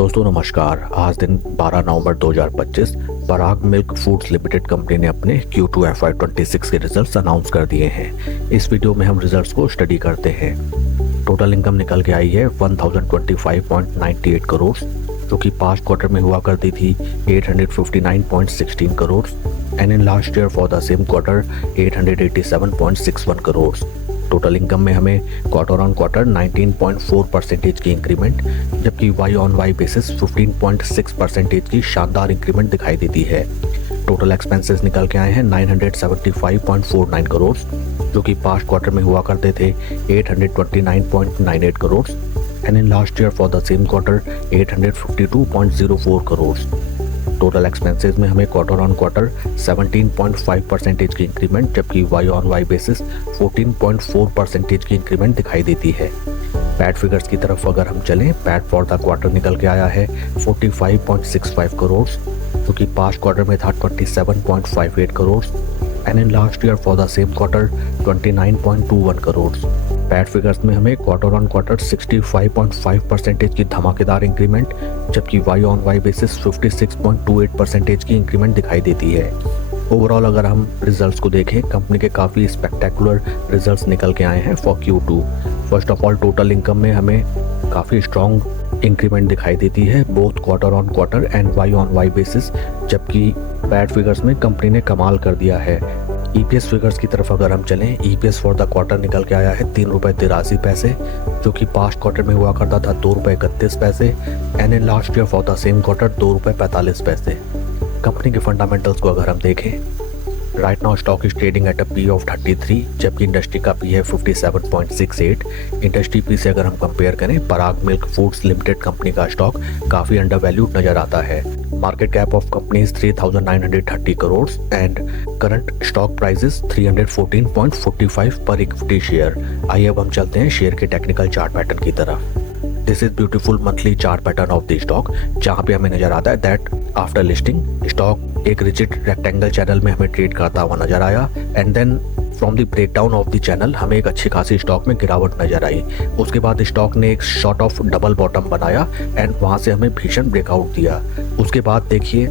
दोस्तों नमस्कार। आज दिन 12 नवंबर 2025 पराग मिल्क फूड्स लिमिटेड कंपनी ने अपने Q2 FY26 के रिजल्ट्स अनाउंस कर दिए हैं। इस वीडियो में हम रिजल्ट्स को स्टडी करते हैं। टोटल इनकम निकल के आई है 1025.98 करोड़, जो कि पास्ट क्वार्टर में हुआ करती थी 859.16 crore and in last year for the same quarter 887.61 crore. Total income में हमें क्वार्टर ऑन क्वार्टर 19.4% की इंक्रीमेंट, जबकि वाई ऑन वाई बेसिस 15.6% की शानदार इंक्रीमेंट दिखाई देती है। टोटल एक्सपेंसेस निकल के आए हैं 975.49 करोड़, जो कि पास्ट क्वार्टर में हुआ करते थे 829.98 crore and in last year for the same quarter 852.04 crore. Total expenses में हमें क्वार्टर ऑन क्वार्टर 17.5% की इंक्रीमेंट, जबकि वाई ऑन वाई बेसिस 14.4% की इंक्रीमेंट दिखाई देती है। पैट फिगर्स की तरफ अगर हम चलें, पैट फॉर द क्वार्टर निकल के आया है 45.65 करोड़, जो कि पास्ट क्वार्टर में था 27.58 crore and in last year for the same quarter 29.21 crore. PAT figures में हमें क्वार्टर ऑन क्वार्टर 65.5% की धमाकेदार इंक्रीमेंट, जबकि वाई ऑन वाई बेसिस 56.28% की इंक्रीमेंट दिखाई देती है। ओवरऑल अगर हम रिजल्ट्स को देखें, कंपनी के काफ़ी स्पेक्टेकुलर रिजल्ट्स निकल के आए हैं for Q2। First of all total income में हमें काफ़ी स्ट्रॉन्ग इंक्रीमेंट दिखाई देती है both quarter on quarter and Y on Y basis, जबकि पैट फिगर्स में कंपनी ने कमाल कर दिया है। EPS फिगर्स की तरफ अगर हम चलें, EPS फॉर द क्वार्टर निकल के आया है 3 रुपये 83 पैसे, जो कि पास्ट क्वार्टर में हुआ करता था 2 रुपये 31 पैसे and in last year for the same quarter 2 रुपये 45 पैसे। कंपनी के फंडामेंटल्स को अगर हम देखें, right now stock is trading at a P of 33, जबकि इंडस्ट्री का P है 57.68। इंडस्ट्री P से अगर हम कंपेयर करें, पराग मिल्क फूड्स लिमिटेड कंपनी का स्टॉक काफ़ी अंडर वैल्यूड नजर आता है। Market cap of company is 3,930 crore and current stock price is 314.45 पर इक्विटी शेयर। आइए अब हम चलते हैं शेयर के टेक्निकल चार्ट पैटर्न की तरफ। This is beautiful monthly chart pattern of the stock, जहां पे हमें नजर आता है दैट आफ्टर लिस्टिंग स्टॉक एक रिजिड रेक्टेंगल चैनल में हमें ट्रेड करता हुआ नजर आया and then from the breakdown of the channel हमें एक अच्छी खासी स्टॉक में गिरावट नजर आई। उसके बाद स्टॉक ने एक शॉर्ट ऑफ डबल बॉटम बनाया एंड वहां से हमें भीषण ब्रेकआउट दिया। उसके बाद देखिए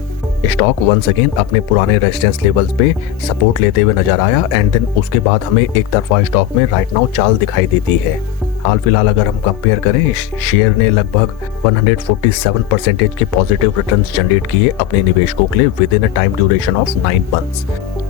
स्टॉक वंस अगेन अपने पुराने रेजिस्टेंस लेवल्स पे सपोर्ट लेते हुए नजर आया एंड देन उसके बाद हमें एक तरफा स्टॉक में राइट नाउ चाल दिखाई देती है। हाल फिलहाल अगर हम कंपेयर करें, शेयर ने लगभग 147% के पॉजिटिव रिटर्न्स जनरेट किए अपने निवेशकों के लिए with in a time duration of 9 months.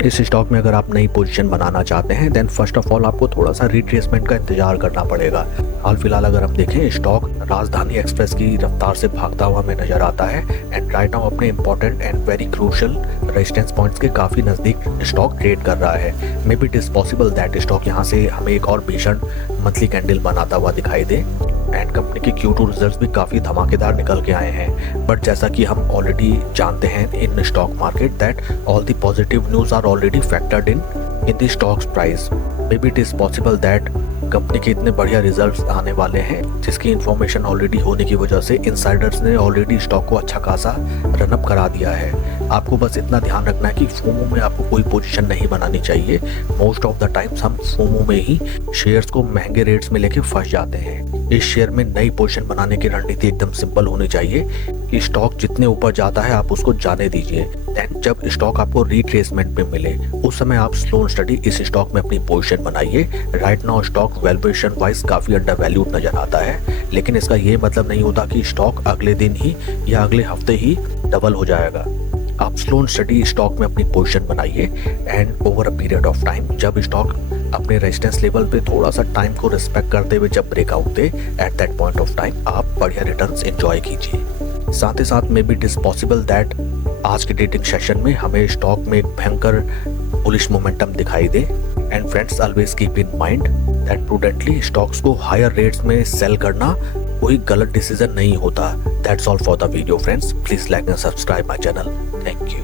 इस स्टॉक में अगर आप नई पोजीशन बनाना चाहते हैं, देन फर्स्ट ऑफ ऑल आपको थोड़ा सा रिट्रेसमेंट का इंतजार करना पड़ेगा। हाल फिलहाल अगर हम देखें, स्टॉक राजधानी एक्सप्रेस की रफ्तार से भागता हुआ हमें नजर आता है एंड राइट नाउ अपने important and very crucial resistance points के काफी नजदीक स्टॉक ट्रेड कर रहा है। मे be it is possible that stock यहाँ से हमें एक और भीषण मंथली कैंडल बनाता हुआ दिखाई दे एंड कंपनी के Q2 रिजल्ट्स भी काफी धमाकेदार निकल के आए हैं। बट जैसा कि हम ऑलरेडी जानते हैं in stock market that all the positive news are already factored in the stocks price. May be it is possible that company के इतने बढ़िया रिजल्ट्स आने वाले हैं जिसकी इन्फॉर्मेशन ऑलरेडी होने की वजह से इनसाइडर्स ने ऑलरेडी स्टॉक को अच्छा खासा रनअप करा दिया है। आपको बस इतना ध्यान रखना है कि फोमो में आपको कोई पोजीशन नहीं बनानी चाहिए। मोस्ट ऑफ द टाइम्स हम फोमो में ही शेयर्स को महंगे रेट्स में लेके फंस जाते हैं। इस शेयर में नई पोजीशन बनाने की रणनीति एकदम सिंपल होनी चाहिए कि स्टॉक जितने ऊपर जाता है आप उसको जाने दीजिए। देन जब स्टॉक आपको रिट्रेसमेंट में मिले उस समय आप स्लो एंड स्टडी इस स्टॉक में अपनी पोजीशन बनाइए। Right now stock valuation wise काफी अंडर वैल्यूड नजर आता है, लेकिन इसका ये मतलब नहीं होता कि स्टॉक अगले दिन ही या अगले हफ्ते ही डबल हो जाएगा। आप स्लो एंड स्टडी स्टॉक में अपनी पोजीशन बनाइए and over a period of time जब स्टॉक अपने रेजिस्टेंस लेवल पे थोड़ा सा टाइम को रिस्पेक्ट करते हुए जब breakout they, at that point of time आप बढ़िया रिटर्न्स एंजॉय कीजिए। साथ ही साथ मे be it is possible that आज के ट्रेडिंग सेशन में हमें स्टॉक में एक भयंकर बुलिश मोमेंटम दिखाई दे and friends always keep in mind that prudently stocks को हायर रेट्स में सेल करना कोई गलत डिसीजन नहीं होता। That's all for the video friends, please like and subscribe my channel. Thank you.